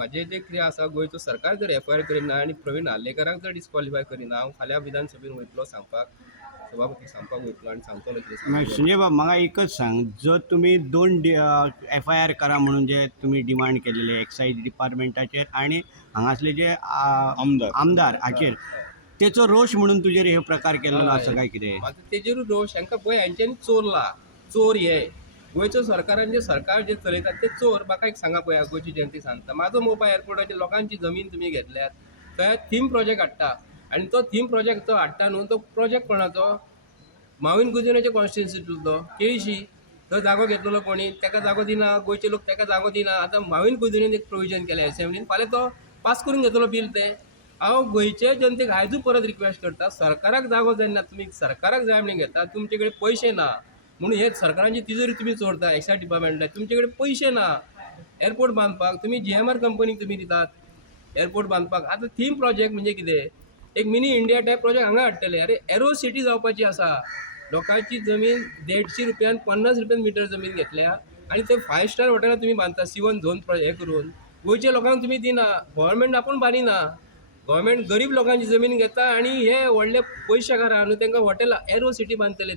माझे जे कितें आसा गोंयचो सरकार जर एफआयआर करिना आनी प्रवीण आल्लेकराक जर डिस्क्वॉलिफाय करिना हांव फाल्यां विधानसभेन वयतलो सांगपाक सभापतीक सांगपाक वयतलो आनी सांगतलो कितें संजय बाब, म्हाका एकच सांग, जो तुम्ही दोन एफ-आय-आर करा म्हणून जे तुम्ही डिमांड केलेले एक्साईज डिपार्टमेंटाचेर आणि हांगासले जे आमदार हाचेर, तेचो रोष म्हणून तुजेर हे प्रकार केलेलो आसा काय कितें? माझा तेजेरूच रोश हांकां पळय हांच्यांनी चोरला चोर हे गोंयचो सरकारान जे सरकार जे चलयतात ते चोर. म्हाका एक सांगा पळया गोंयची जनते सांगता म्हाजो मोबायल एअरपोर्टाचेर लोकांची जमीन तुमी घेतल्यात थंय थीम प्रोजेक्ट हाडटा आनी तो थीम प्रोजेक्ट जो हाडटा न्हू तो प्रोजेक्ट कोणाचो माविन गुदिन्याच्या कॉन्स्टिट्युन्सींतलो तो केळशी. तो जागो घेतलेलो कोणी ताका जागो दिना गोंयचे लोक ताका जागो दिना. आतां माविन गुदिन्यान एक प्रोविजन केलें एसेंब्लीन फाल्यां तो पास करून घेतलो बील ते. हांव गोंयचे जनतेक आयजूच परत रिक्वेस्ट करता सरकाराक जागो जेन्ना तुमी सरकाराक जाय म्हणून घेता तुमचे कडेन पयशे ना म्हणून हे सरकारांची तिजोरी तुमी चोरता एक्सायज डिपार्टमेंटाक. तुमचे कडेन पयशे ना एअरपोर्ट बांदपाक तुम्ही GMR कंपनीक तुमी दितात एअरपोर्ट बांदपाक. आतां थीम प्रोजेक्ट म्हणजे कितें एक मिनी इंडिया टायप प्रोजेक्ट हांगा हाडटले. अरे एरो सिटी जावपाची आसा. लोकांची जमीन 150 रुपयान 50 रुपयान मिटर जमीन घेतल्या आनी ते 5 स्टार हॉटेलां तुमी बांदता C1 झोन हे करून गोंयच्या लोकांक तुमी दिना. गव्हर्मेंट आपूण बांदिना. गव्हर्मेंट गरीब लोकांची जमीन घेता आनी हे व्हडले पयशेकार आहा न्हू तांकां हॉटेलां एरो सिटी बांदतले ते.